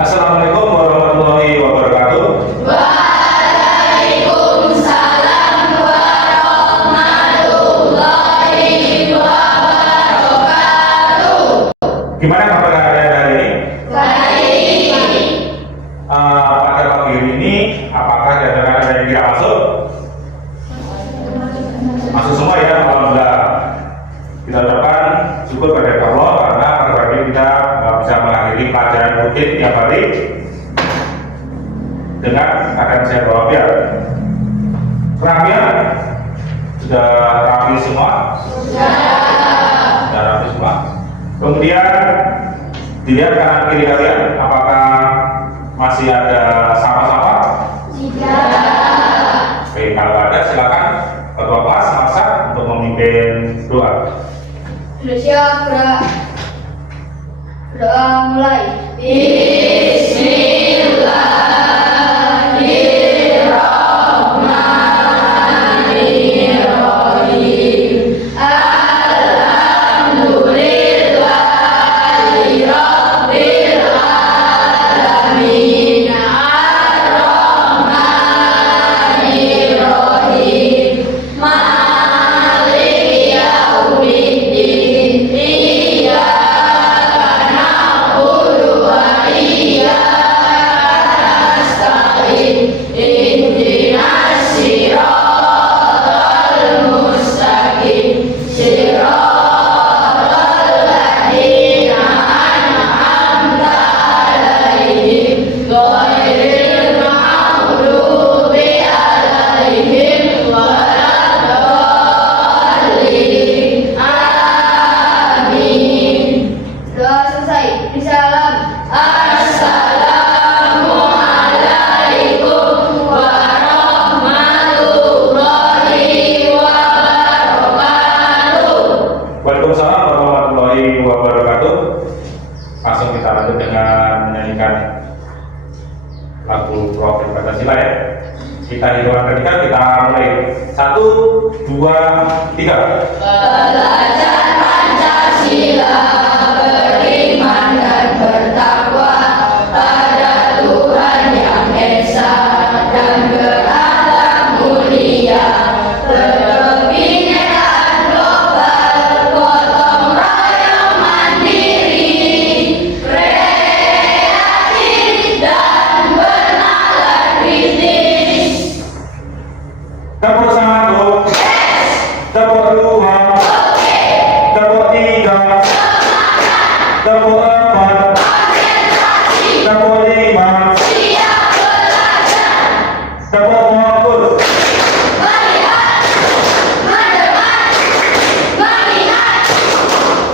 Assalamualaikum warahmatullahi wabarakatuh. Waalaikumsalam warahmatullahi wabarakatuh. Gimana kabar kalian hari ini? Baik. Pada pagi ini, apakah ada kalian yang tidak masuk? Masuk semua ya, alhamdulillah. Kita ucapkan syukur pada Allah karena pada pagi ini kita bisa mengakhiri pelajaran rutin tiap hari dengan keadaan sehat walafiat. Rapian sudah rapi semua? Sudah rapi semua. Kemudian dilihat kanan kiri kalian, apakah masih ada sapa-sapa? Tidak. Oke, kalau ada silakan ketua kelas masak untuk memimpin doa. Siap, doa mulai. Bismillahirrahmanirrahim. Alhamdulillahi rabbil alamin. Ar-Rahmanirrahim. Maliki yaumiddin. Iyyaka na'budu wa iyyaka nasta'in. Ihdinas siratal mustaqim. Siratal ladzina an'amta 'alaihim ghairil maghdubi 'alaihim waladdallin. Amin. Doa selesai. Salam. Assalamualaikum warahmatullahi wabarakatuh. Waalaikumsalam warahmatullahi wabarakatuh. Langsung kita lanjut dengan menyanyikan lagu Profil Pancasila ya. Kita hitungan ketika kita mulai 1, 2, 3. Belajar Pancasila, beriman dan bertakwa pada Tuhan Yang Esa dan berakhlak mulia, berkebinekaan global, gotong royong mandiri, kreatif dan bernalar kritis. Tepuk 1, tepuk 2, tepuk 3, tepuk 4, tepuk 5, tepuk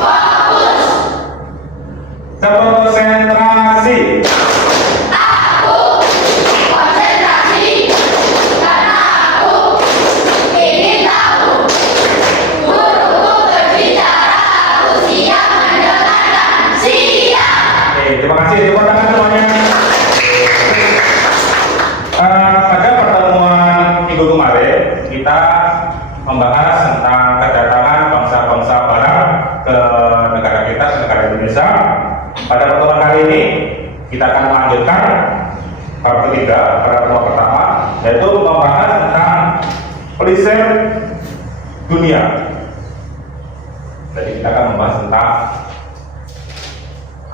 fokus. Tepuk konsentrasi. Konsentrasi, karena aku ingin tahu. Guruku berbicara, aku siap mendengarkan. Siap. Oke, terima kasih. Tepuk tangan semuanya. Pada pertemuan minggu kemarin kita membahas tentang kedatangan bangsa-bangsa barat ke negara kita, ke negara Indonesia. Pada pertemuan kali ini kita akan melanjutkan bab ketiga pada pertemuan pertama, yaitu membahas tentang pelisir dunia. Jadi kita akan membahas tentang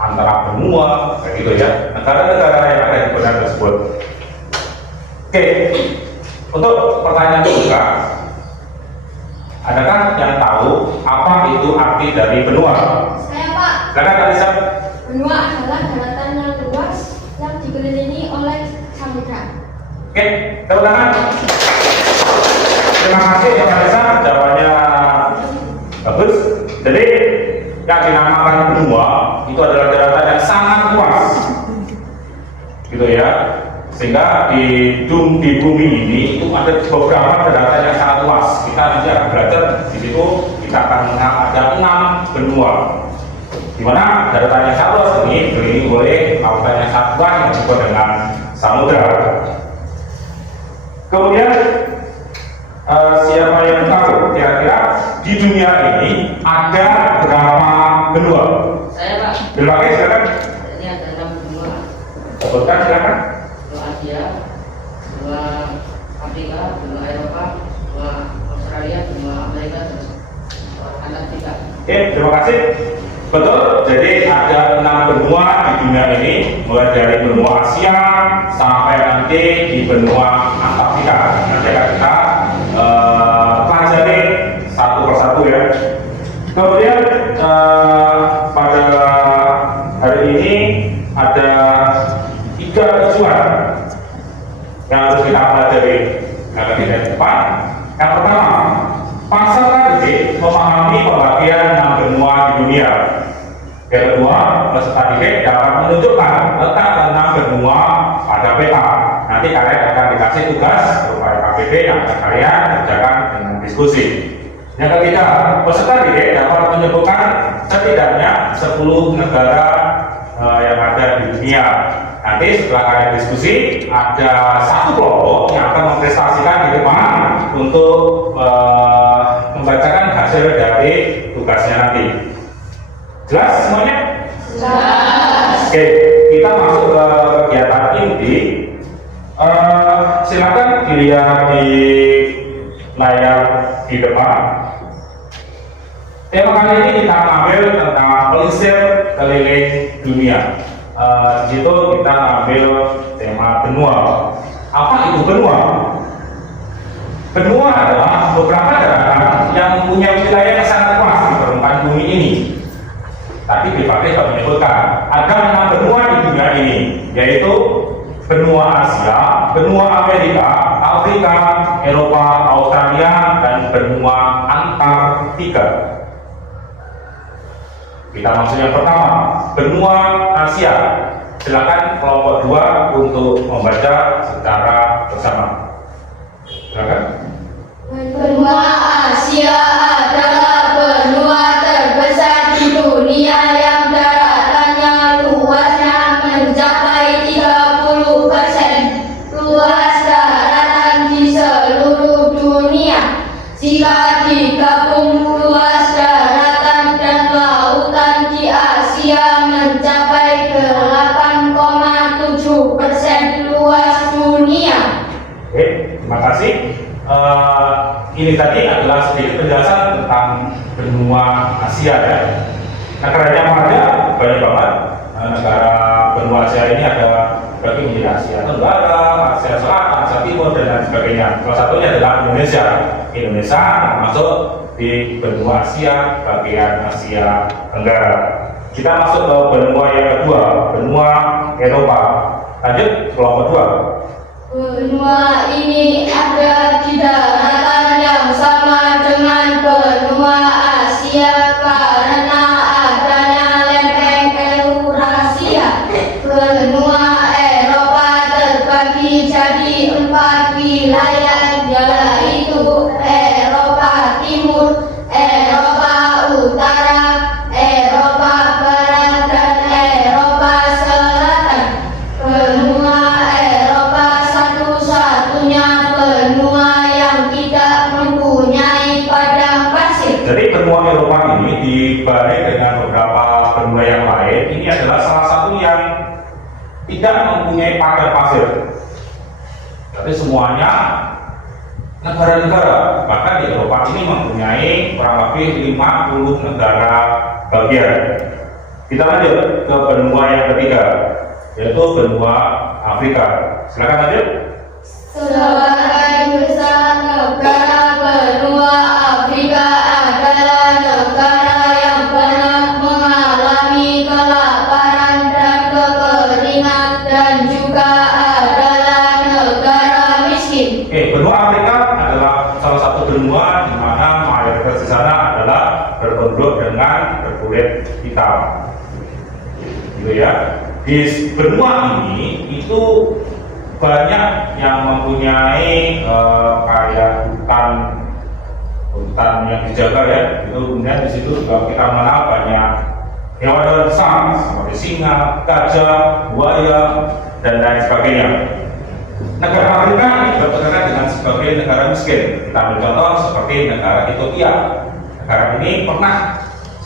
antara benua, kayak gitu ya, negara-negara yang ada di benua tersebut. Oke, untuk pertanyaan kedua, adakah yang tahu apa itu arti dari benua? Saya, Pak. Silakan Kak Lisa. Benua adalah daratan yang luas yang dikelilingi oleh samudra. Oke, tepuk tangan. Terima kasih ya Kak Lisa, jawabannya bagus. Jadi yang dinamakan benua itu adalah daratan yang sangat luas, gitu ya. Sehingga di bumi ini itu ada beberapa daratan yang sangat luas. Kita nanti akan belajar di situ. Kita akan mengenal ada 6 benua, di mana daratan yang sangat luas ini dikelilingi oleh lautan yang sangat luas yang disebut dengan samudra. Kemudian siapa yang tahu kira-kira di dunia ini ada berapa benua? Saya, Pak. Berbagai silakan. Ini ada 6 benua. sebutkan silakan. Benua Asia, benua Afrika, benua Eropa, benua Australia, benua Amerika, dan Antartika. Oke, terima kasih. Betul, jadi ada 6 benua di dunia ini, mulai dari benua Asia sampai nanti di benua Antartika. Nanti akan kita pelajari satu persatu ya. Kemudian pada hari ini ada 3 tujuan yang harus kita pelajari yang ketiga depan. Yang pertama, peserta didik memahami pembagian 6 benua di dunia. Yang kedua, peserta didik dapat menunjukkan letak 6 benua pada peta. Nanti kalian akan dikasih tugas berupa KBB yang akan kalian kerjakan dengan diskusi. Yang ketiga, peserta didik dapat menyebutkan setidaknya 10 negara yang ada di dunia. Nanti setelah kalian diskusi, ada satu kelompok yang akan mempresentasikan di depan untuk membacakan hasil dari tugasnya nanti. Jelas semuanya? Jelas. Oke, kita masuk ke kegiatan inti. Silakan dilihat di layar di depan. Tema kali ini kita ambil tentang pelisir keliling dunia. Di situ kita ambil tema benua. Apa itu benua? Benua adalah beberapa daratan yang punya wilayah yang sangat luas di permukaan bumi ini. Tadi Bipati sudah menyebutkan ada 6 benua di dunia ini, yaitu benua Asia, benua Amerika, Afrika, Eropa, Australia, dan benua Antartika. Kita masuk yang pertama, benua Asia. Silakan kelompok 2 untuk membaca secara bersama. Silakan. Benua Asia adalah benua terbesar di dunia yang daratannya luasnya mencapai 30% luas daratan di seluruh dunia. Jika digabung luas daratan dan lautan di Asia mencapai 8,7% luas dunia. Oke, terima kasih. Ini tadi adalah sedikit penjelasan tentang benua Asia ya. Negaranya apa aja? Banyak banget. Negara benua Asia ini ada bagi menjadi Asia Tenggara, Asia Selatan, Asia Timur, dan lain sebagainya. Salah satunya adalah Indonesia. Indonesia masuk di benua Asia, bagian Asia Tenggara. Kita masuk ke benua yang kedua, benua Eropa. Lanjut kelompok 2. Benua ini ada di daratan yang sama dengan benua Asia karena adanya lempeng Eurasia. Benua Eropa terbagi jadi 4 wilayah, yaitu Eropa Timur, Eropa Utara, Eropa Barat, dan Eropa Selatan. Benua Eropa satu-satunya benua yang tidak mempunyai padang pasir. Jadi benua Eropa ini dibanding dengan beberapa benua yang lain, ini adalah salah satu yang tidak mempunyai padang pasir. Tapi semuanya negara-negara, bahkan di Eropa ini mempunyai kurang lebih 50 negara bagian. Kita lanjut ke benua yang ketiga, yaitu benua Afrika. Silakan lanjut. Sebagai besar negara benua Afrika adalah negara yang pernah mengalami kelaparan dan kekeringan dan juga adalah negara miskin. Benua Afrika adalah salah satu benua di mana mayoritas di sana adalah berpenduduk dengan berkulit hitam. Gitu ya. Di benua ini itu banyak yang mempunyai kayak hutan yang dijaga ya. Itu kemudian di situ juga kita mengenal banyak hewan-hewan besar seperti singa, gajah, buaya, dan lain sebagainya. Negara Afrika ini juga terkenal dengan sebagai negara miskin. Kita ambil contoh seperti negara Ethiopia. Negara ini pernah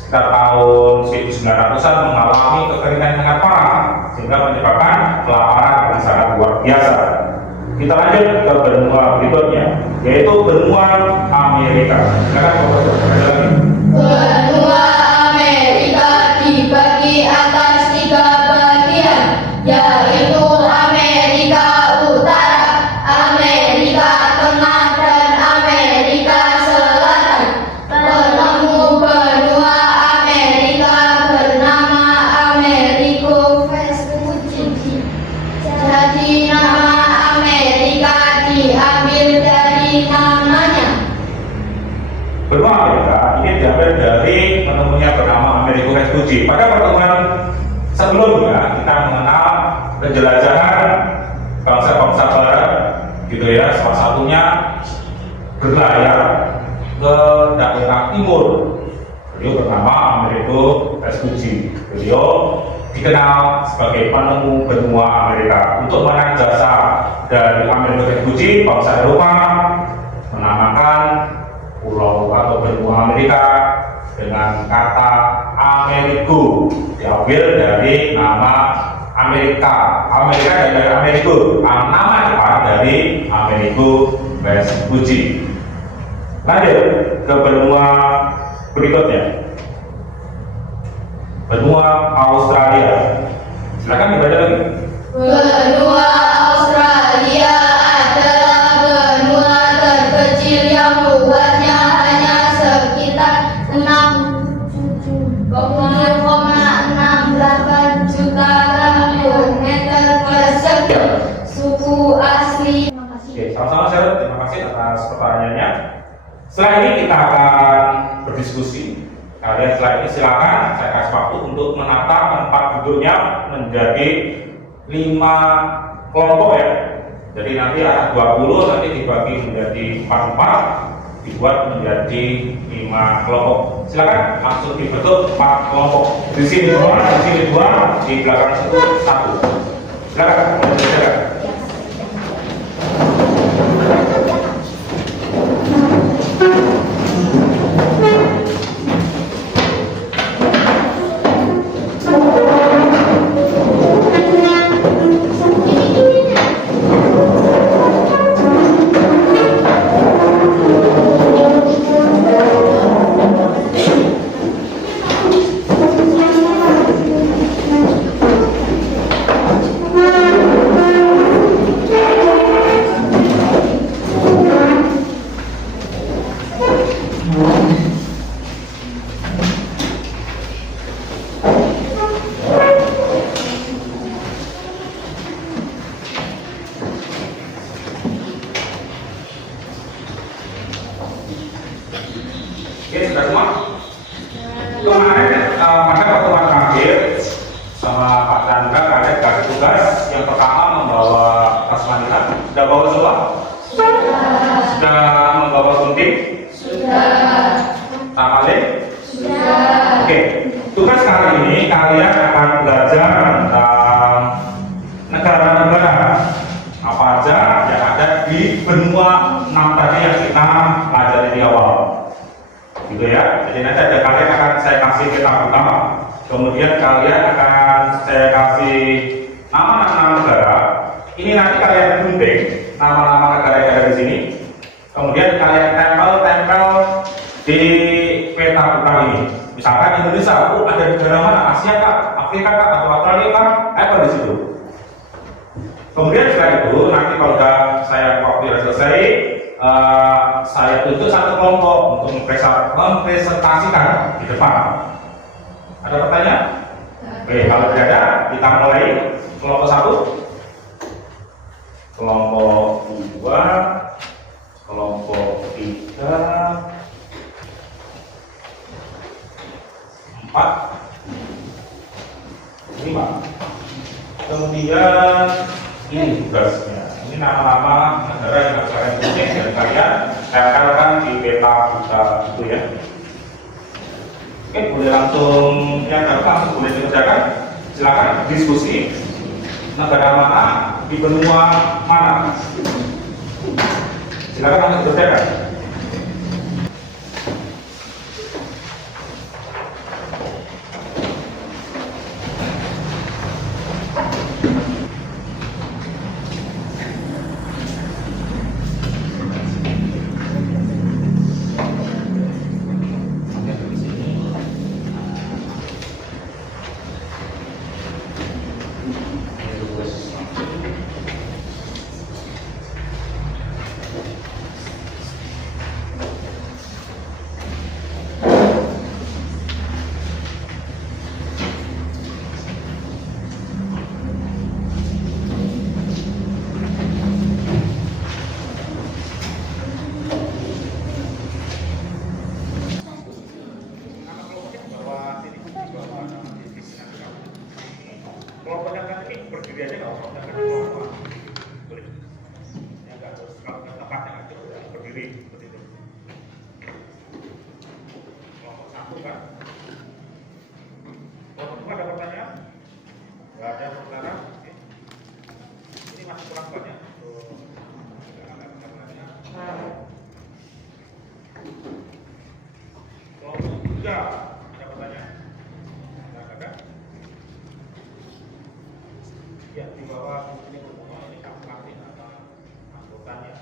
sekitar tahun 1900-an mengalami kekeringan yang sangat parah, sehingga menyebabkan kelaparan yang sangat luar biasa. Kita lanjut ke benua berikutnya, yaitu benua Amerika. Silakan Profesor, ada lagi. Benua Amerika dibagi atas 3 bagian, yaitu Amerika Utara, Amerika Tengah, dan Amerika Selatan. Penemu benua Amerika bernama Amerigo Vespucci. Jadi nama Amerika diambil dari namanya. Benua Amerika ini diambil dari penemunya bernama Amerigo Vespucci. Pada pertemuan sebelumnya kita mengenal penjelajahan bangsa-bangsa barat, gitu ya. Salah satunya berlayar ke daerah timur. Beliau bernama Amerigo Vespucci. Beliau dikenal sebagai penemu benua Amerika. Untuk menarik jasa dari Amerigo Vespucci, bangsa Eropa menamakan pulau atau benua Amerika dengan kata Amerigo, diambil dari nama Amerika. Amerika dari Amerigo, nama depan dari Amerigo Vespucci. Lanjut ke benua berikutnya, benua Australia. Silakan dibaca lagi. Benua Australia adalah benua terkecil yang luasnya hanya sekitar 6,68 juta kilometer persegi. Suku asli. Oke, sama-sama Sharon, terima kasih atas pertanyaannya. Setelah ini kita akan berdiskusi. Kalian setelah ini silakan saya kasih waktu untuk menata tempat duduknya menjadi 5 kelompok ya. Jadi nanti ada 20, nanti dibagi menjadi 4 dibuat menjadi 5 kelompok. Silakan langsung dibentuk 4 kelompok. Di sini 2, di sini 2, di belakang situ 1. Silakan, silakan. Oke, sudah semua? Kemarin pada pertemuan terakhir sama Pak Chandra kalian kasih tugas yang pertama membawa tas wanita. Sudah bawa semua? Sudah membawa gunting? Sudah. Tamaling? Sudah. Oke, tugas kali ini kalian akan belajar tentang negara-negara apa aja yang ada di benua 6 tadi yang kita pelajari di awal. Gitu ya. Jadi nanti ada kalian akan saya kasih peta utama, kemudian kalian akan saya kasih nama-nama negara. Ini nanti kalian gunting nama-nama negara yang ada di sini, kemudian kalian tempel di peta utama ini. Misalkan Indonesia, ada negara mana? Asia kah? Afrika kah? Atau Australia kah? Apa di situ? Kemudian setelah itu nanti kalau sudah saya waktu selesai, saya tuntut satu kelompok untuk mempresentasikan di depan. Ada pertanyaan? Oke, kalau tidak ada, kita mulai. Kelompok 1, kelompok 2, kelompok 3, 4, 5. Kemudian ini tugasnya. Ini nama-nama negara yang harus kalian tulis dan kalian tempelkan di peta buka itu ya. Oke, boleh langsung langsung boleh dikerjakan. Silakan diskusi negara mana di benua mana. Silakan langsung dikerjakan. aja nggak usah apa-apa. Boleh. Ya nggak harus kalau tempatnya nggak cukup ya, berdiri seperti itu. Kelompok satu kan? Kelompok dua ada pertanyaan? Nggak ada pertanyaan? Oke. Ini masih kurang banyak. Nggak ada pertanyaannya. Kelompok tiga ada pertanyaan? Nggak ada? Ya, di bawah ini ini kampanye atau anggotanya.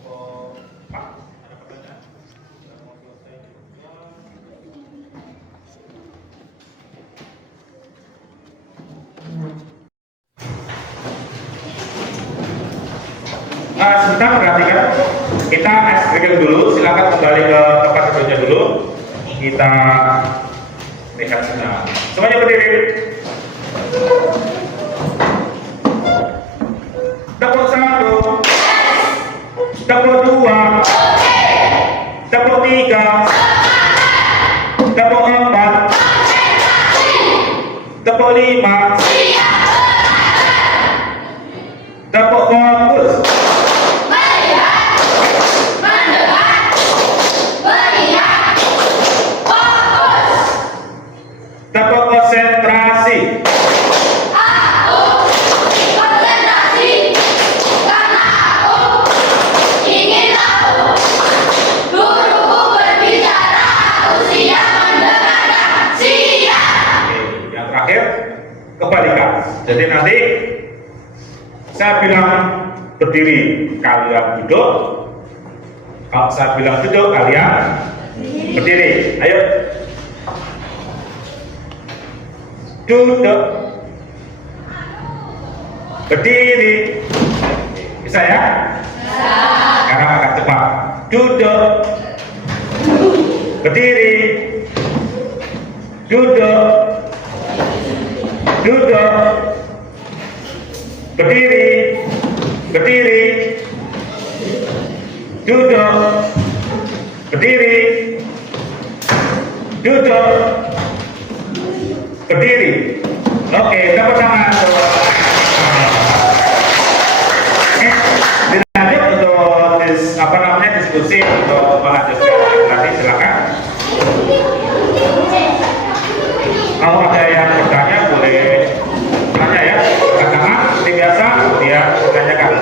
Kelompok 4 ada pertanyaan? Yang mau selesai juga. Sebentar perhatikan, kita eskripsi dulu, silakan kembali ke tempat duduknya dulu. Kita lihat senang. Semuanya berdiri. Tepuk 1, tepuk 2, tepuk 3, tepuk 4, tepuk 5, tepuk fokus. Tepuk konsentrasi. Aku konsentrasi karena aku ingin tahu. Guruku berbicara, aku siap mendengarkan. Siap. Oke, yang terakhir kebalikan. Jadi nanti saya bilang berdiri, kalian duduk. Kalau saya bilang duduk, kalian berdiri. Ayo. Duduk, berdiri, bisa ya? Sekarang agak cepat. Duduk, berdiri, duduk, duduk, berdiri, berdiri, duduk, berdiri, duduk, berdiri. Oke, tepuk tangan. Dilanjut untuk diskusi untuk melanjutkan nanti silakan. Kalau ada yang bertanya boleh tanya ya. Tangan seperti biasa dia tanyakan.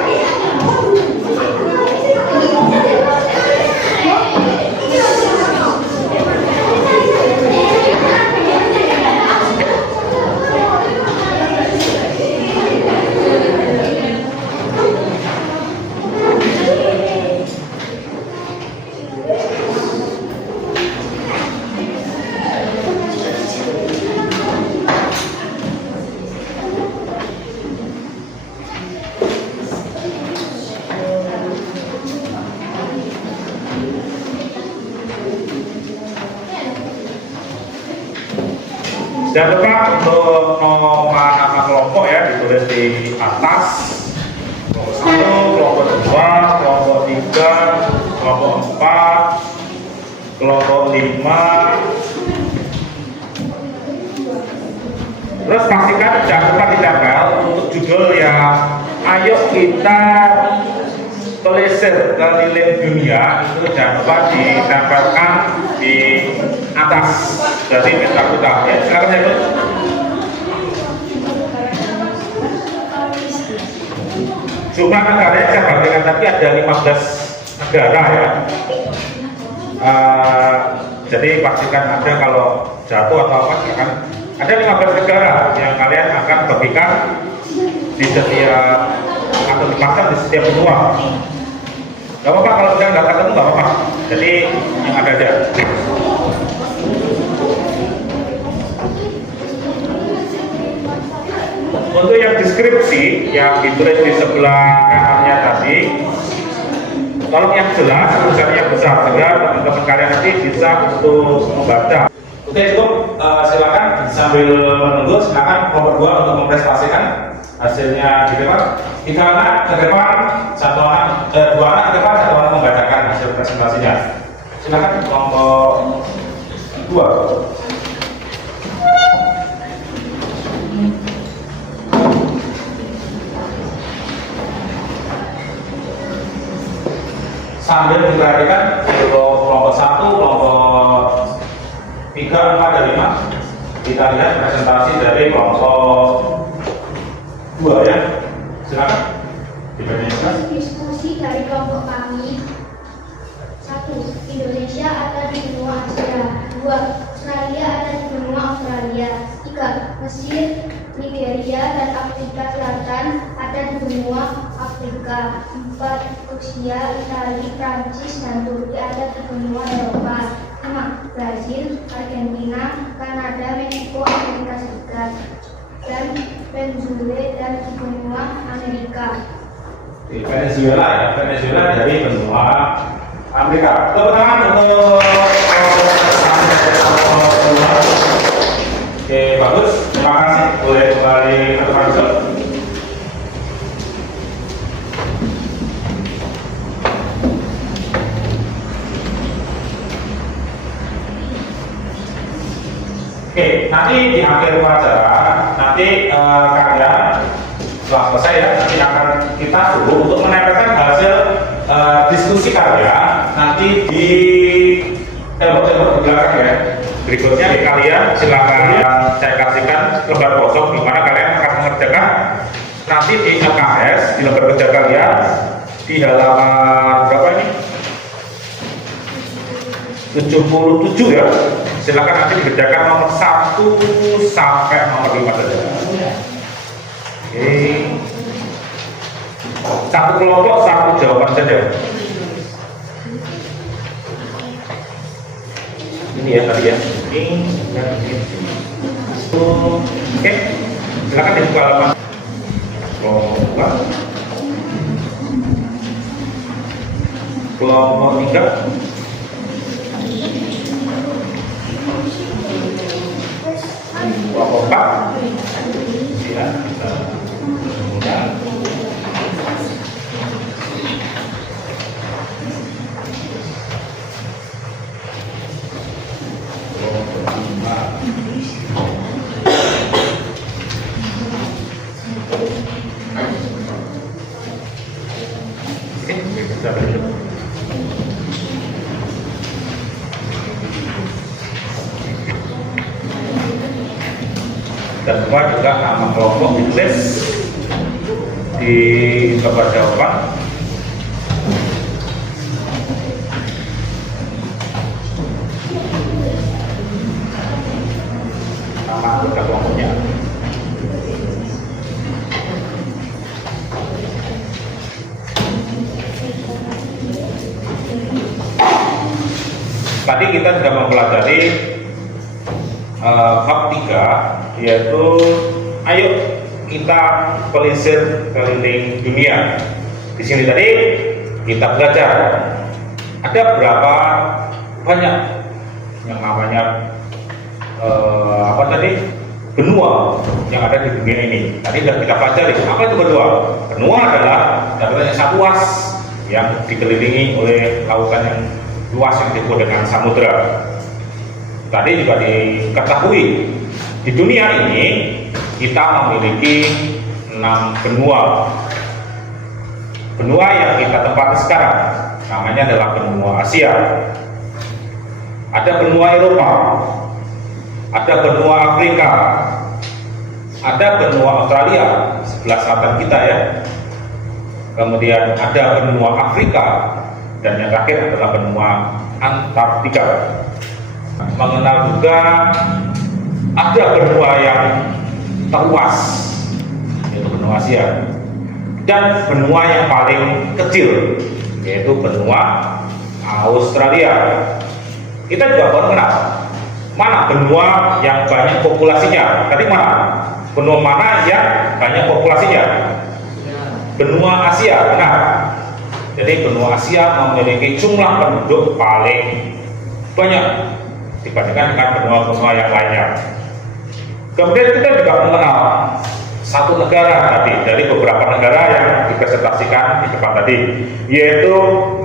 Jangan lupa untuk nama kelompok ya ditulis di atas. Kelompok 1, kelompok 2, kelompok 3, kelompok 4, kelompok 5. Terus pastikan jangan lupa ditempel untuk judul ya. Ayo kita telisir keliling dunia, itu jangan lupa ditempelkan di atas. Jadi minta kita ya, silakan ya. Jumlah negaranya saya bagikan tadi ada 15 negara ya. Jadi pastikan ada kalau jatuh atau apa kan. Ada 15 negara yang kalian akan bagikan di setiap atau dipasang di setiap benua. Gak apa-apa kalau sudah nggak ketemu gak apa-apa. Jadi yang ada aja. Untuk yang deskripsi yang ditulis di sebelah kanannya tadi, tolong yang jelas, tulisannya yang besar sehingga teman-teman kalian nanti bisa untuk membaca. Oke, cukup. Silakan sambil menunggu. Silakan kelompok 2 untuk mempresentasikan. hasilnya di depan. 3 anak ke depan, 2 anak ke depan, 1 anak membacakan hasil presentasinya. Silakan kelompok 2. Sambil diperhatikan kelompok 1, kelompok 3, 4, dan 5. Kita lihat presentasi dari kelompok 2 ya. Silakan. Diskusi dari kelompok kami. 1. Indonesia ada di benua Asia. 2. Australia ada di benua Australia. 3. Mesir, Nigeria, dan Afrika Selatan ada di benua Afrika. 4. Rusia, Italia, Prancis, dan Turki ada di benua Eropa. 5. Brazil, Argentina, Kanada, Meksiko, Amerika Serikat, dan Venezuela dan di benua Amerika. Di Venezuela ya, Venezuela dari benua Amerika. Tepuk tangan untuk Oke, bagus. Terima kasih. Boleh kembali ke tempat duduk. Oke, nanti di akhir pelajaran, nanti kalian setelah selesai ya, nanti akan kita dulu untuk menempelkan hasil diskusi kalian nanti di tembok-tembok di belakang ya. Berikutnya di kalian silakan saya kasihkan lembar kosong di mana kalian akan mengerjakan nanti di LKS di lembar kerja kalian di halaman berapa ini? 77 ya. Silakan nanti dikerjakan nomor 1 sampai nomor 5 saja. Oke. Satu kelompok, satu jawaban saja. Ini ya tadi ya. Ini dan ini. Oke. Silakan dibuka halaman. Kelompok 2. Kelompok 3. Kelompok 4. Ya, kemudian dan semua juga nama kelompok ditulis di lembar jawaban. Nama anggota kelompoknya. Tadi kita sudah mempelajari bab 3, yaitu ayo kita pelisir keliling dunia. Di sini tadi kita belajar ada berapa banyak yang namanya apa tadi benua yang ada di dunia ini. Tadi sudah kita pelajari apa itu benua. Benua adalah daratan yang sangat luas yang dikelilingi oleh lautan yang luas yang disebut dengan samudra. Tadi juga diketahui di dunia ini kita memiliki 6 benua. Benua yang kita tempati sekarang namanya adalah benua Asia. Ada benua Eropa, ada benua Afrika, ada benua Australia sebelah selatan kita ya. Kemudian ada benua Afrika dan yang terakhir adalah benua Antartika. Mengenal juga ada benua yang terluas yaitu benua Asia dan benua yang paling kecil yaitu benua Australia. Kita juga baru kenal mana benua yang banyak populasinya. Tadi mana? Benua mana yang banyak populasinya? Benua Asia, benar. Jadi benua Asia memiliki jumlah penduduk paling banyak dibandingkan dengan benua-benua yang lainnya. Kemudian kita juga mengenal satu negara tadi, dari beberapa negara yang dipresentasikan di depan tadi, yaitu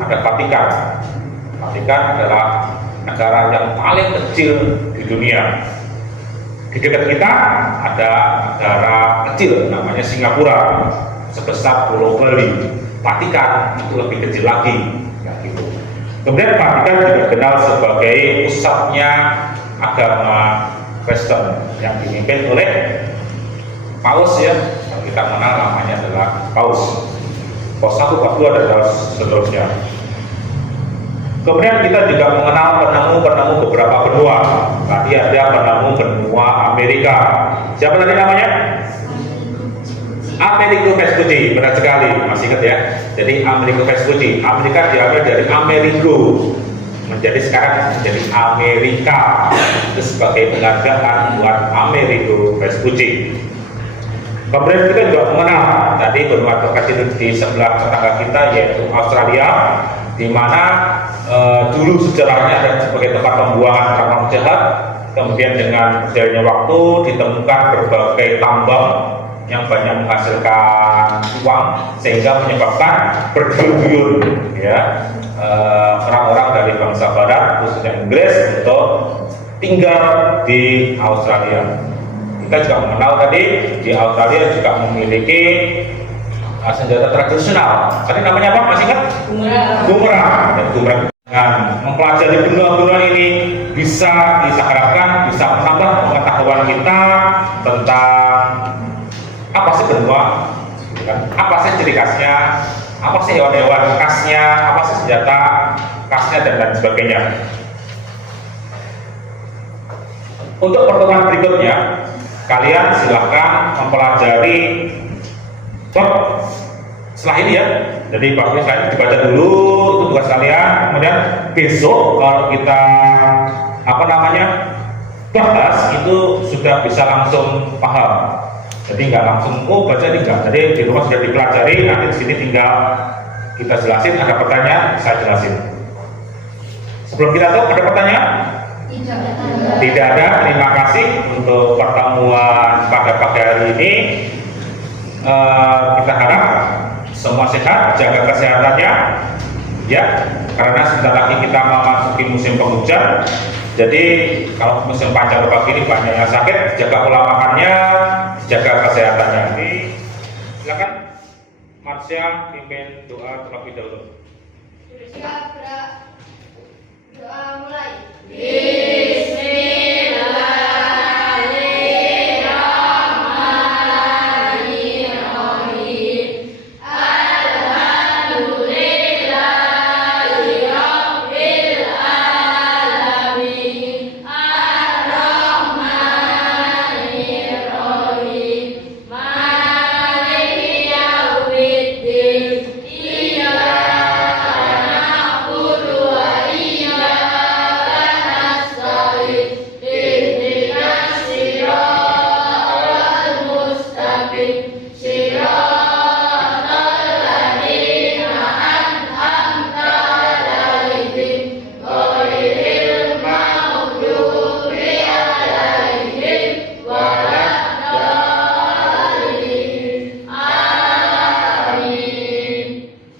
ada Vatikan. Vatikan adalah negara yang paling kecil di dunia. Di dekat kita ada negara kecil namanya Singapura, sebesar Pulau Bali. Vatikan itu lebih kecil lagi, ya gitu. Kemudian Vatikan juga dikenal sebagai pusatnya agama Kristen yang dipimpin oleh Paus, ya, yang kita kenal namanya adalah Paus. Paus 1, Paus 2 dan seterusnya. Kemudian kita juga mengenal penemu beberapa benua. Tadi ada penemu benua Amerika. Siapa tadi namanya? Amerigo Vespucci. Benar sekali, masih ingat ya. Jadi Amerigo Vespucci. Amerika diambil dari Amerigo, sekarang menjadi Amerika. Itu sebagai penghargaan buat Amerigo Vespucci. Kemudian kita juga mengenal tadi benua terkecil di sebelah tetangga kita, yaitu Australia, di mana dulu sejarahnya ada sebagai tempat pembuangan karbon jahat. Kemudian dengan berjalannya waktu ditemukan berbagai tambang yang banyak menghasilkan uang, sehingga menyebabkan berduyun, ya, orang-orang dari bangsa Barat, khususnya Inggris, untuk tinggal di Australia. Kita juga mengenal tadi di Australia juga memiliki senjata tradisional. Tadi namanya apa? Masih ingat? Bumerang. Dan bumerang dengan mempelajari benua-benua ini bisa diharapkan bisa menambah pengetahuan kita tentang apa sih benua, apa sih ciri khasnya, apa sih hewan-hewan khasnya, apa sih senjata khasnya, dan lain sebagainya. Untuk pertemuan berikutnya, kalian silahkan mempelajari bab setelah ini, ya. Jadi babnya kalian dibaca dulu, itu tugas kalian. Kemudian besok kalau kita bahas, itu sudah bisa langsung paham. Jadi nggak langsung baca ini enggak. Jadi di rumah sudah dipelajari, nanti di sini tinggal kita jelasin. Ada pertanyaan, saya jelasin. Sebelum kita tutup, ada pertanyaan? Tidak ada. Terima kasih untuk pertemuan pada pagi hari ini. Kita harap semua sehat, jaga kesehatannya, ya, karena sebentar lagi kita memasuki musim penghujan. Jadi kalau musim panjang pagi ini banyak yang sakit, jaga pola makannya, jaga kesehatannya. Jadi silakan Marsha pimpin doa terlebih dahulu. Siap, doa mulai.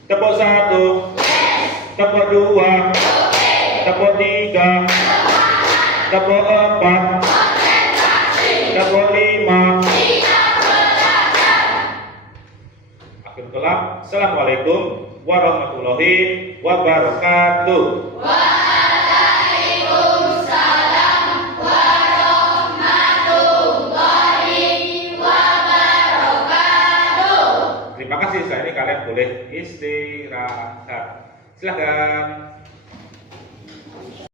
Tepuk 1, tepuk 2, tepuk 3, tepuk 4, tepuk 5. Akhir kelam, Assalamualaikum warahmatullahi wabarakatuh. Waalaikumsalam warahmatullahi wabarakatuh. Terima kasih. Setelah ini kalian boleh istirahat. Silakan.